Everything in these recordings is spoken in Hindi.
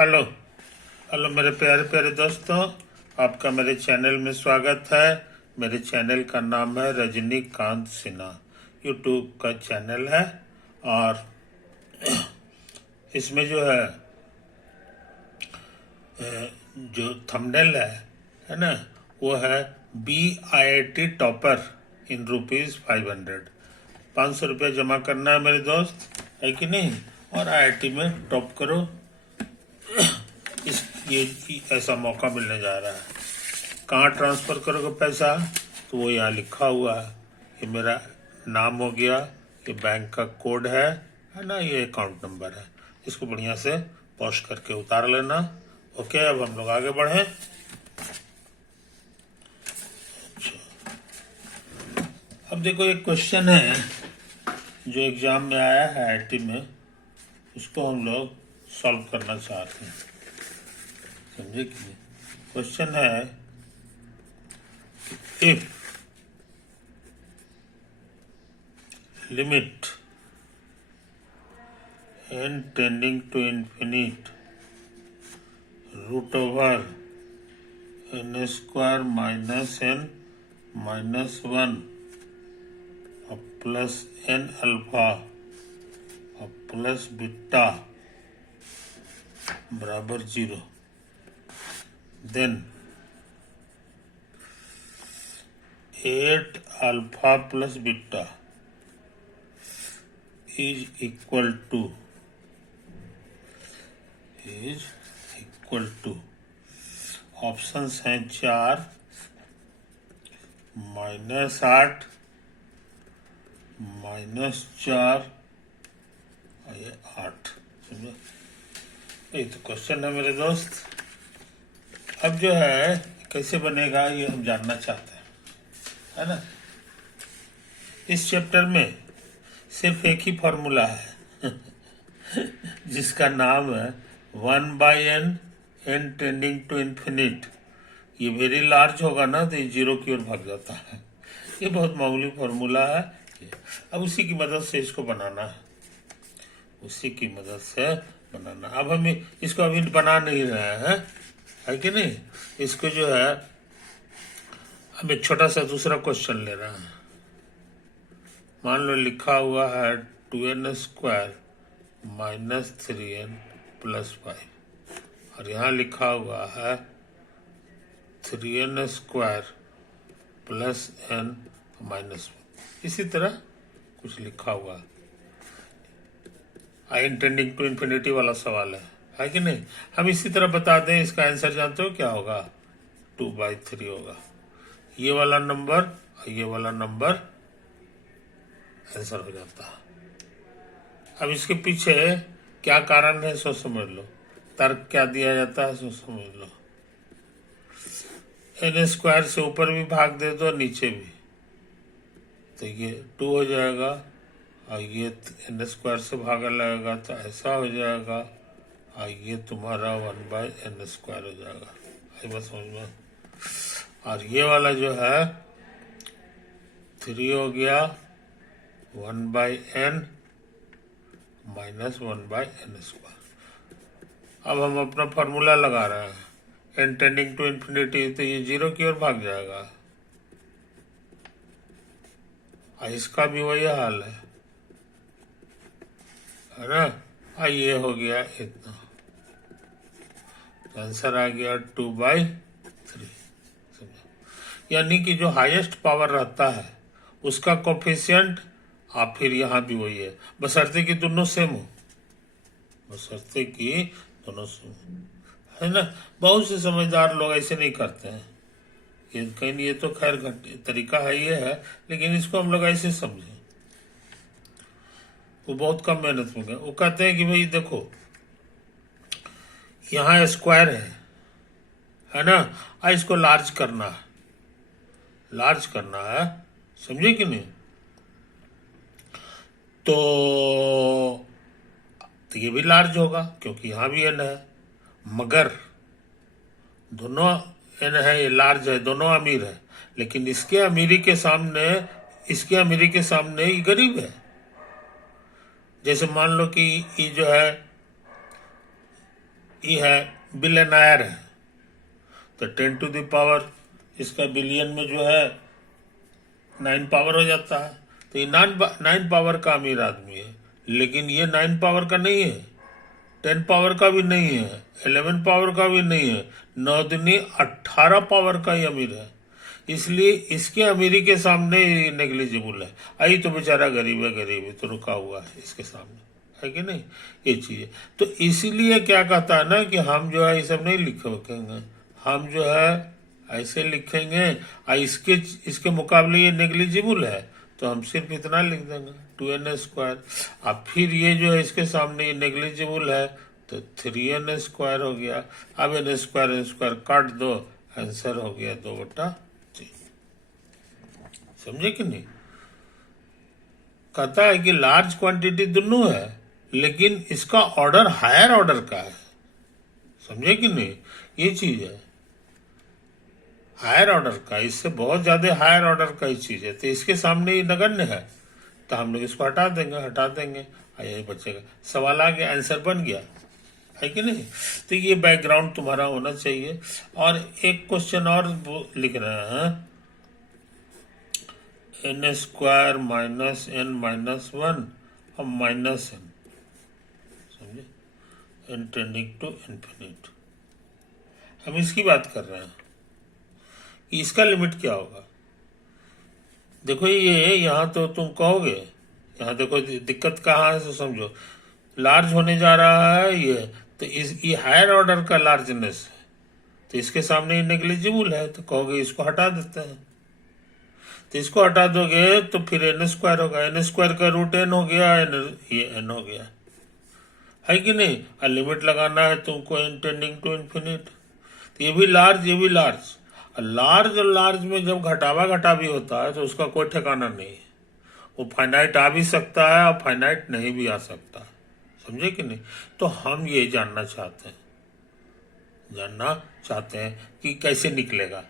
हेलो हेलो मेरे प्यारे प्यारे दोस्तों, आपका मेरे चैनल में स्वागत है। मेरे चैनल का नाम है रजनीकांत सिन्हा, यूट्यूब का चैनल है। और इसमें जो है जो थंबनेल है ना, वो है BIT टॉपर इन ₹500। 500 रुपया जमा करना है मेरे दोस्त, है कि नहीं? और IIT में टॉप करो। ये ऐसा मौका मिलने जा रहा है। कहाँ ट्रांसफ़र करोगे पैसा? तो वो यहाँ लिखा हुआ है। ये मेरा नाम हो गया, ये बैंक का कोड है ना, ये अकाउंट नंबर है। इसको बढ़िया से पॉज करके उतार लेना। ओके, अब हम लोग आगे बढ़ें। अब देखो, एक क्वेश्चन है जो एग्जाम में आया है IIT में, उसको हम लोग सॉल्व करना चाहते हैं। समझे कि क्वेश्चन है, if limit n tending to infinite root over n square minus n minus 1 plus n alpha plus beta बराबर 0, then 8 alpha plus beta is equal to options हैं 4, -8, -4 और ये 8। समझे? यही तो क्वेश्चन है मेरे दोस्त। अब जो है कैसे बनेगा ये हम जानना चाहते हैं, है ना। इस चैप्टर में सिर्फ एक ही फॉर्मूला है जिसका नाम है 1/n टेंडिंग टू इन्फिनिट। ये वेरी लार्ज होगा ना तो ये 0 की ओर भाग जाता है। ये बहुत मामूली फॉर्मूला है। अब उसी की मदद से इसको बनाना है, उसी की मदद से बनाना। अब हम इसको अभी बना नहीं रहे हैं, है कि नहीं। इसको जो है हम एक छोटा सा दूसरा क्वेश्चन ले रहे हैं। मान लो लिखा हुआ है 2n square minus 3n plus 5, और यहाँ लिखा हुआ है 3n square plus n minus 1। इसी तरह कुछ लिखा हुआ है। आई टेंडिंग टू इन्फिनिटी वाला सवाल है कि नहीं। हम इसी तरह बता दें, इसका आंसर जानते हो क्या होगा? 2/3 होगा। ये वाला नंबर और ये वाला नंबर आंसर हो जाता है। अब इसके पीछे क्या कारण है सो समझ लो, तर्क क्या दिया जाता है सो समझ लो। n स्क्वायर से ऊपर भी भाग दे दो, नीचे भी, तो ये 2 हो जाएगा, और ये n स्क्वायर से भागा लगेगा तो ऐसा हो जाएगा, और ये तुम्हारा 1/n स्क्वायर हो जाएगा। आई बात समझ में? और ये वाला जो है 3 हो गया 1/n माइनस 1/n स्क्वायर। अब हम अपना फॉर्मूला लगा रहे हैं, n टेंडिंग टू इन्फिनिटी, तो ये 0 की ओर भाग जाएगा। और इसका भी वही हाल है ना। ये हो गया इतना, तो आंसर आ गया 2/3। यानी कि जो हाईएस्ट पावर रहता है उसका कोफिशिएंट, और फिर यहाँ भी वही है, बशर्ते कि दोनों सेम हो, बशर्ते कि दोनों सेम है ना। बहुत से समझदार लोग ऐसे नहीं करते हैं, ये कहीं ये तो खैर तरीका है ये है, लेकिन इसको हम लोग ऐसे समझें, वो बहुत कम मेहनत में गए। वो कहते हैं कि भाई देखो, यहाँ स्क्वायर है ना, इसको लार्ज करना है, लार्ज करना है, समझे कि नहीं। तो ये भी लार्ज होगा क्योंकि यहाँ भी n है, मगर दोनों n है, ये लार्ज है, दोनों अमीर है, लेकिन इसके अमीरी के सामने ये गरीब है। जैसे मान लो कि ये जो है ये है बिलियनायर है, तो 10 टू द पावर इसका बिलियन में जो है 9 पावर हो जाता है। तो ये 9 पावर का अमीर आदमी है, लेकिन ये 9 पावर का नहीं है, 10 पावर का भी नहीं है, 11 पावर का भी नहीं है, 9 दूनी 18 पावर का ही अमीर है। इसलिए इसके अमीरी के सामने नेग्लिजिबल है। आई तो बेचारा गरीब है तो रुका हुआ है इसके सामने, है कि नहीं, ये चीज है। तो इसीलिए क्या कहता है ना कि हम जो है ये सब नहीं लिखेंगे, हम जो है ऐसे लिखेंगे, और इसके मुकाबले ये नेग्लिजिबल है तो हम सिर्फ इतना लिख देंगे 2n²। अब फिर ये जो है इसके सामने ये नेग्लिजिबल है तो 3n² हो गया। अब n² काट दो, आंसर हो गया 2/3। समझे कि नहीं? कहता है कि लार्ज क्वांटिटी दोनों है, लेकिन इसका ऑर्डर हायर ऑर्डर का है। समझे कि नहीं? ये चीज है हायर ऑर्डर का, इससे बहुत ज्यादा हायर ऑर्डर का ही चीज है। तो इसके सामने ये नगण्य है, तो हम लोग इसको हटा देंगे और यही बचेगा। सवाल आ गया, आंसर बन गया, है कि नहीं? तो ये बैकग्राउंड तुम्हारा होना चाहिए। और एक क्वेश्चन और लिख रहे हैं, n² माइनस n-1 और माइनस n, समझे, n टेंडिंग टू इन्फिनिट। हम इसकी बात कर रहे हैं, इसका लिमिट क्या होगा। देखो ये यहाँ तो तुम कहोगे, यहाँ देखो दिक्कत कहाँ है, तो समझो लार्ज होने जा रहा है ये, तो ये हायर ऑर्डर का लार्जनेस है, तो इसके सामने ये नेग्लिजिबल है, तो कहोगे इसको हटा देते हैं। तो इसको हटा दोगे तो फिर n² होगा, n² का रूट n हो गया, ये n हो गया, है कि नहीं? और लिमिट लगाना है तुमको n टेंडिंग टू इन्फिनिट। तो ये भी लार्ज, ये भी लार्ज। लार्ज और लार्ज में जब घटा भी होता है तो उसका कोई ठिकाना नहीं है, वो फाइनाइट आ भी सकता है और फाइनाइट नहीं भी आ सकता, समझे कि नहीं? तो हम ये जानना चाहते हैं कि कैसे निकलेगा।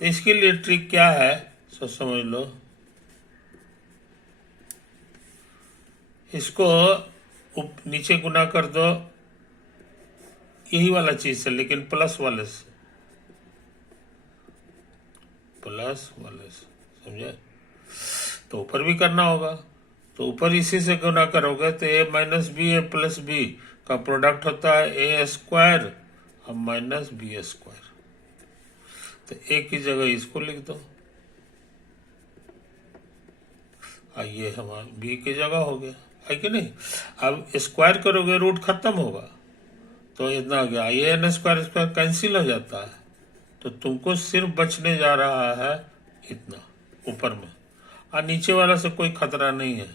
इसके लिए ट्रिक क्या है, सब समझ लो। इसको नीचे गुना कर दो यही वाला चीज से, लेकिन प्लस वाले से, समझे? तो ऊपर भी करना होगा, तो ऊपर इसी से गुना करोगे तो a minus b a plus b का प्रोडक्ट होता है a² और माइनस b²। तो a की जगह इसको लिख दो, और ये हमारा b की जगह हो गया, है कि नहीं? अब स्क्वायर करोगे रूट खत्म होगा, तो इतना हो गया, ये n² कैंसिल हो जाता है, तो तुमको सिर्फ बचने जा रहा है इतना ऊपर में, और नीचे वाला से कोई खतरा नहीं है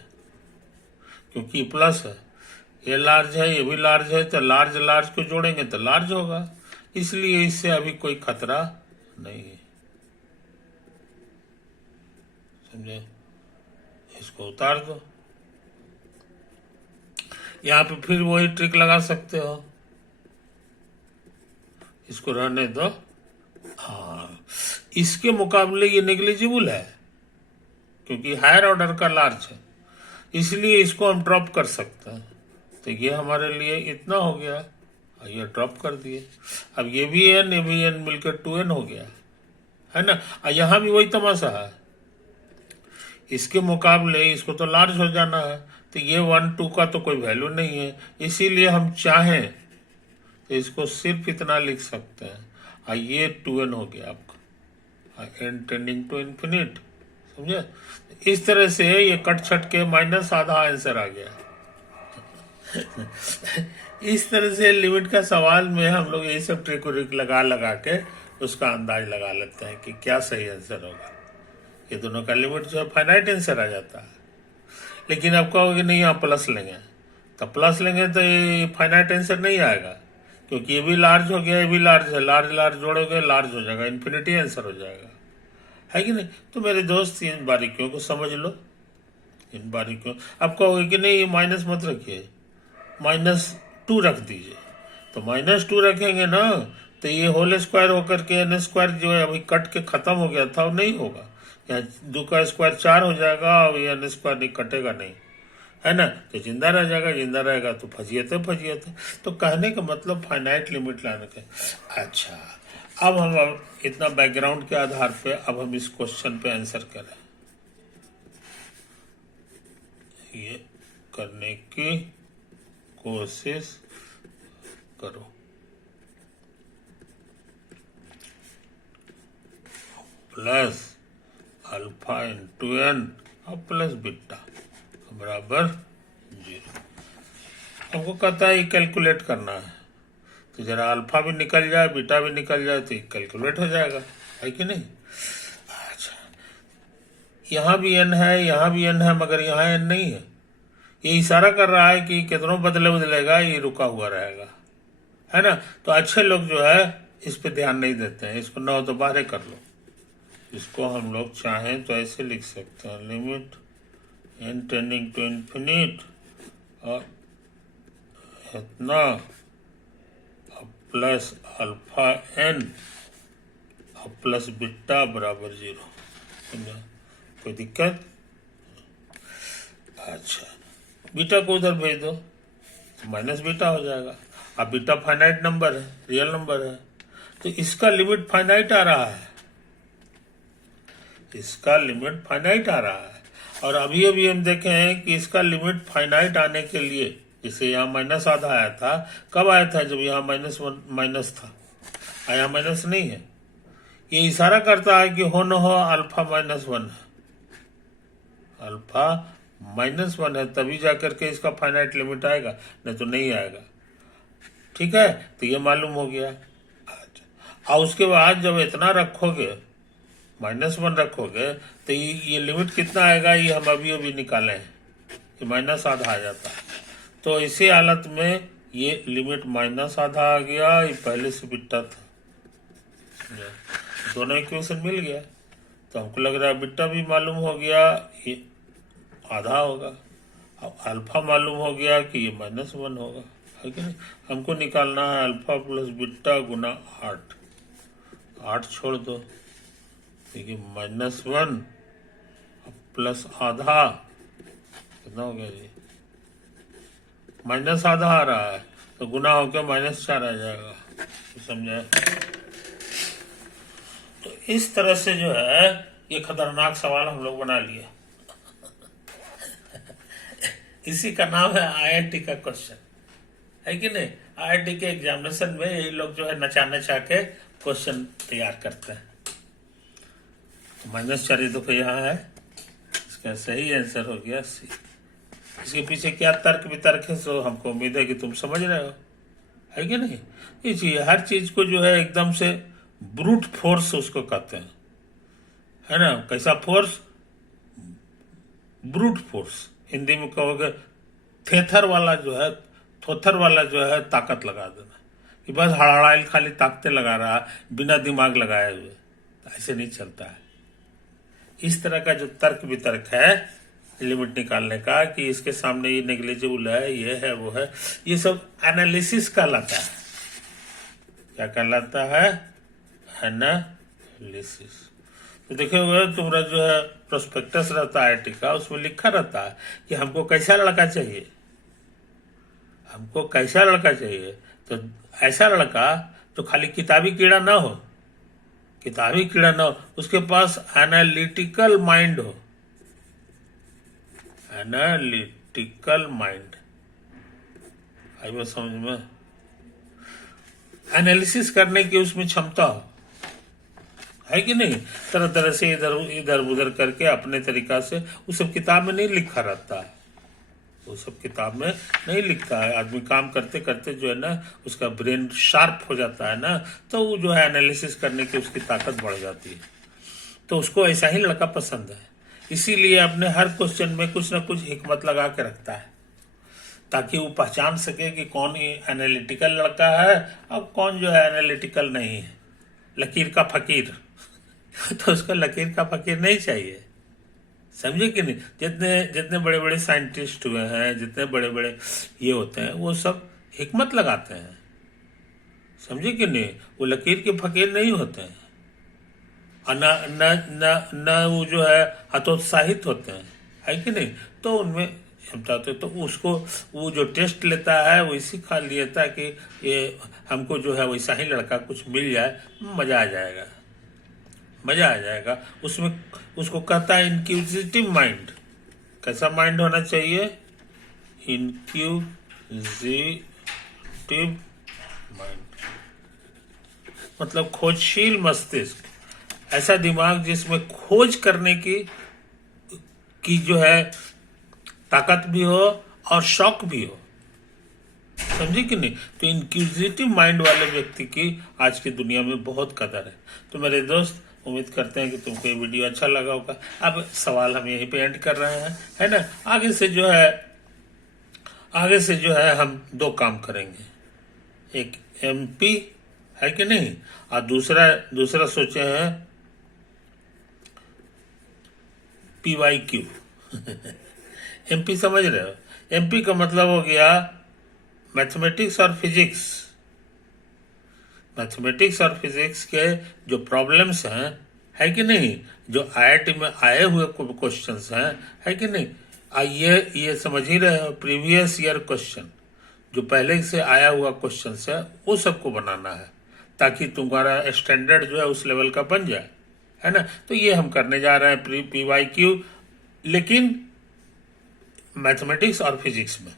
क्योंकि प्लस है, ये लार्ज है, ये भी लार्ज है, तो लार्ज को जोड़ेंगे तो लार्ज होगा, इसलिए इससे अभी कोई खतरा नहीं है, समझे? इसको उतार दो। यहाँ पे फिर वही ट्रिक लगा सकते हो, इसको रहने दो। हाँ, इसके मुकाबले ये नेग्लिजिबल है क्योंकि हायर ऑर्डर का लार्ज है, इसलिए इसको हम ड्रॉप कर सकते हैं। तो ये हमारे लिए इतना हो गया, ये ड्रॉप कर दिए। अब ये भी n मिलकर 2n हो गया, है ना? यहाँ भी वही तमाशा है, इसके मुकाबले इसको तो लार्ज हो जाना है, तो ये 1 2 का तो कोई वैल्यू नहीं है, इसीलिए हम चाहें तो इसको सिर्फ इतना लिख सकते हैं, और ये 2n हो गया आपका, n टेंडिंग टू इन्फिनिट, समझे? इस तरह से ये कट छट के माइनस आधा आंसर आ गया। इस तरह से लिमिट का सवाल में हम लोग यही सब ट्रिक व्रिक लगा के उसका अंदाज लगा लेते हैं कि क्या सही आंसर होगा। ये दोनों का लिमिट जो है फाइनाइट आंसर आ जाता है। लेकिन आप कहोगे नहीं यहाँ प्लस लेंगे, तो प्लस लेंगे तो ये फाइनाइट आंसर नहीं आएगा, क्योंकि ये भी लार्ज हो गया, ये भी लार्ज है, लार्ज जोड़ोगे लार्ज हो जाएगा, इन्फिनिटी आंसर हो जाएगा, है कि नहीं? तो मेरे दोस्त इन बारीकियों को समझ लो, इन बारीकियों। आप कहोगे कि नहीं ये माइनस मत रखिए, -2 रख दीजिए, तो -2 रखेंगे ना तो ये होल स्क्वायर होकर के n² जो है अभी कट के खत्म हो गया था वो नहीं होगा, यहाँ 2 का स्क्वायर 4 हो जाएगा और ये n² नहीं कटेगा नहीं, है ना, तो जिंदा रह जाएगा, जिंदा रहेगा तो फजियत है फजियत है। तो कहने का मतलब फाइनाइट लिमिट लाने का। अच्छा, अब इतना बैकग्राउंड के आधार पे अब हम इस क्वेश्चन पे आंसर करें। ये करने की कोशिश करो। प्लस अल्फा इंटू एन और प्लस बीटा बराबर 0। हमको कहता है ये कैलकुलेट करना है, तो जरा अल्फा भी निकल जाए बीटा भी निकल जाए तो कैलकुलेट हो जाएगा, है कि नहीं। अच्छा, यहाँ भी एन है, यहाँ भी एन है, मगर यहाँ एन नहीं है। ये इशारा कर रहा है कि कितनों बदलेगा ये रुका हुआ रहेगा, है ना। तो अच्छे लोग जो है इस पे ध्यान नहीं देते हैं, इसको 9 तो बाहर कर लो। इसको हम लोग चाहें तो ऐसे लिख सकते हैं, limit n tending to infinite और इतना प्लस अल्फा एन और प्लस बीटा बराबर 0। कोई दिक्कत? अच्छा, बीटा को उधर भेज दो तो माइनस बीटा हो जाएगा। अब बीटा फाइनाइट नंबर है, रियल नंबर है, तो इसका लिमिट फाइनाइट आ रहा है, इसका लिमिट फाइनाइट आ रहा है। और अभी अभी हम देखे हैं कि इसका लिमिट फाइनाइट आने के लिए, जैसे यहाँ माइनस आधा आया था, कब आया था? जब यहाँ माइनस था, यहाँ माइनस नहीं है। ये इशारा करता है कि हो न हो अल्फा -1 है, अल्फा -1 है, तभी जाकर के इसका फाइनाइट लिमिट आएगा, नहीं तो नहीं आएगा। ठीक है, तो ये मालूम हो गया। अच्छा, और उसके बाद जब इतना रखोगे, -1 रखोगे, तो ये लिमिट कितना आएगा, ये हम अभी अभी निकाले हैं कि माइनस आधा आ जाता है। तो इसी हालत में ये लिमिट माइनस आधा आ गया, ये पहले से बिट्टा था, दोनों इक्वेशन मिल गया। तो हमको लग रहा है बिट्टा भी मालूम हो गया, ये आधा होगा। अब अल्फा मालूम हो गया कि ये -1 होगा, है कि नहीं। हमको निकालना है अल्फा प्लस बिट्टा गुना 8। 8 छोड़ दो, देखिए -1 प्लस आधा कितना हो गया जी, माइनस आधा आ रहा है, तो गुना होकर -4 आ जाएगा, तो समझे। तो इस तरह से जो है ये खतरनाक सवाल हम लोग बना लिए। इसी का नाम है आईआईटी का क्वेश्चन, है कि नहीं। आईआईटी के एग्जामिनेशन में यही लोग जो है नचा नचा के क्वेश्चन तैयार करते हैं। तो -4 तो यहाँ है, इसका सही आंसर हो गया सी। इसके पीछे क्या तर्क वितर्क है, सो हमको उम्मीद है कि तुम समझ रहे हो, है कि नहीं। ये हर चीज को जो है एकदम से ब्रूट फोर्स उसको कहते हैं, है ना। कैसा फोर्स? Brute force. हिंदी में कहोगे थेथर वाला जो है, थोथर वाला जो है ताकत लगा देना, कि बस हड़ाइल खाली ताकतें लगा रहा बिना दिमाग लगाए हुए, ऐसे नहीं चलता है। इस तरह का जो तर्क वितर्क है लिमिट निकालने का, कि इसके सामने ये नेग्लिजिबल है, ये है, वो है, ये सब एनालिसिस कहलाता है। क्या कहलाता है? एनालिसिस। तो देखोगे तुम्हारा जो है प्रोस्पेक्टस रहता है आईआईटी का, उसमें लिखा रहता है कि हमको कैसा लड़का चाहिए, हमको कैसा लड़का चाहिए। तो ऐसा लड़का जो खाली किताबी कीड़ा ना हो, किताबी कीड़ा ना हो, उसके पास एनालिटिकल माइंड हो, एनालिटिकल माइंड। आई बात समझ में? एनालिसिस करने की उसमें क्षमता हो, है कि नहीं। तरह तरह से इधर उधर करके अपने तरीका से, वो सब किताब में नहीं लिखा रहता है, वो सब किताब में नहीं लिखता है। आदमी काम करते करते जो है ना उसका ब्रेन शार्प हो जाता है ना, तो वो जो है एनालिसिस करने की उसकी ताकत बढ़ जाती है। तो उसको ऐसा ही लड़का पसंद है, इसीलिए अपने हर क्वेश्चन में कुछ ना कुछ हिकमत लगा के रखता है, ताकि वो पहचान सके कि कौन एनालिटिकल लड़का है और कौन जो है एनालिटिकल नहीं है, लकीर का फकीर। तो उसको लकीर का फकीर नहीं चाहिए, समझे कि नहीं। जितने जितने बड़े बड़े साइंटिस्ट हुए हैं, जितने बड़े बड़े ये होते हैं, वो सब हिकमत लगाते हैं, समझे कि नहीं। वो लकीर के फकीर नहीं होते हैं, और न वो जो है हतोत्साहित होते हैं, है कि नहीं। तो उनमें हम चाहते तो उसको वो जो टेस्ट लेता है वो इसी खा लेता कि ये हमको जो है वैसा ही लड़का कुछ मिल जाए, मजा आ जाएगा, मजा आ जाएगा उसमें। उसको कहता है इंक्विजिटिव माइंड। कैसा माइंड होना चाहिए? इंक्विजिटिव माइंड मतलब खोजशील मस्तिष्क, ऐसा दिमाग जिसमें खोज करने की जो है ताकत भी हो और शौक भी हो, समझे कि नहीं? तो इंक्विजिटिव माइंड वाले व्यक्ति की आज की दुनिया में बहुत कदर है। तो मेरे दोस्त, उम्मीद करते हैं कि तुमको ये वीडियो अच्छा लगा होगा। अब सवाल हम यहीं पे एंड कर रहे हैं, है ना? आगे से जो है हम दो काम करेंगे, एक एमपी है कि नहीं, और दूसरा सोचे हैं PYQ। एमपी समझ रहे हो? एमपी का मतलब हो गया मैथमेटिक्स और फिजिक्स। मैथमेटिक्स और फिजिक्स के जो प्रॉब्लम्स हैं, है कि नहीं, जो IIT में आए हुए क्वेश्चंस हैं, है कि नहीं, ये समझ ही रहे हो, प्रीवियस ईयर क्वेश्चन जो पहले से आया हुआ क्वेश्चन है वो सबको बनाना है, ताकि तुम्हारा स्टैंडर्ड जो है उस लेवल का बन जाए, है ना? तो ये हम करने जा रहे हैं PYQ, लेकिन मैथमेटिक्स और फिजिक्स में,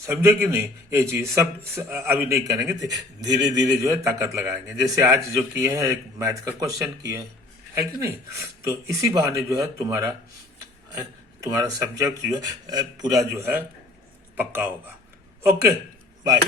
समझे कि नहीं? ये चीज सब अभी नहीं करेंगे, धीरे धीरे जो है ताकत लगाएंगे। जैसे आज जो किए हैं, एक मैथ का क्वेश्चन किए हैं, है कि नहीं? तो इसी बहाने जो है तुम्हारा सब्जेक्ट जो है पूरा जो है पक्का होगा। Okay, bye.